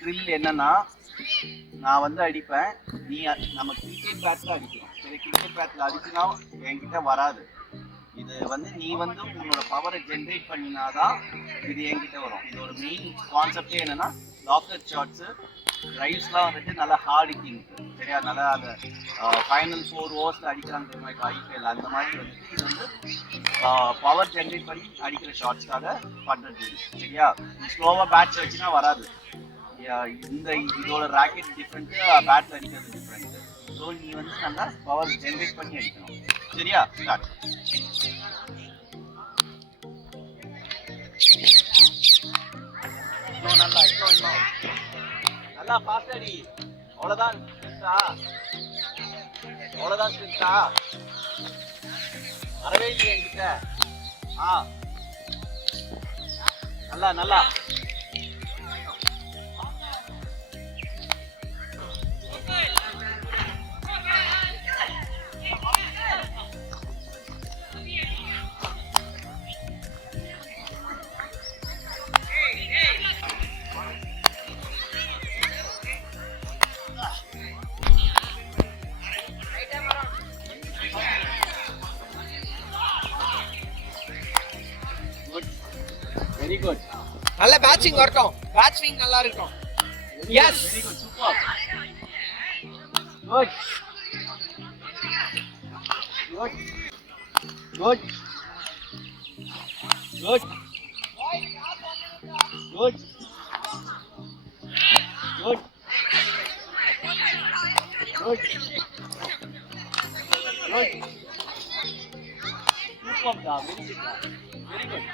Thrill என்னன்னா, நான் வந்து அடிப்பேன், நீ நம்ம கிரிக்கெட் பேட்ல அடிக்கிறோம். சரி, கிரிக்கெட் பேட்ல அடிச்சுனா என்கிட்ட வராது. இது வந்து நீ வந்து உன்னோட பவரை ஜென்ரேட் பண்ணினாதான் இது என்கிட்ட வரும். இதோட மெயின் கான்செப்டே என்னன்னா, லாஃப்டர் ஷாட்ஸு ரைவ்ஸ்லாம் வந்துட்டு நல்லா ஹார்ட் ஹிட்டிங், சரியா? நல்லா அந்த ஃபைனல் 4 ஓவர்ஸில் அடிக்கிறாங்க தெரியுமா இப்போ ஐபிஎல், அந்த மாதிரி வந்துட்டு இது வந்து பவர் ஜென்ரேட் பண்ணி அடிக்கிற ஷாட்ஸ்க்காக பண்ணுறது, சரியா? ஸ்லோவாக பேட்ஸ் வச்சுன்னா வராது. இதோட ராக்கெட் டிஃப்ரெண்ட்டு, பேட்டில் அடிக்கிறது டிஃப்ரெண்ட்டு. ஸோ நீ வந்து நல்லா பவர் ஜென்ரேட் பண்ணி அடிக்கணும், சரியா? ஸ்டார்ட். இன்னும் நல்லா ஃபாஸ்ட் அடி. அவ்வளோதான் ஸ்ட்ரென்த்தா, அவ்வளோதான் ஸ்ட்ரென்த்தா. வரவே இல்லையே என்கிட்ட. நல்லா நல்லா. Very good. நல்ல பேட்சிங் வரட்டும், பேட்சிங் நல்லா இருக்கும். Yes, very good, super. Good good good good good good good good. Super டா, வெரி குட், வெரி குட்.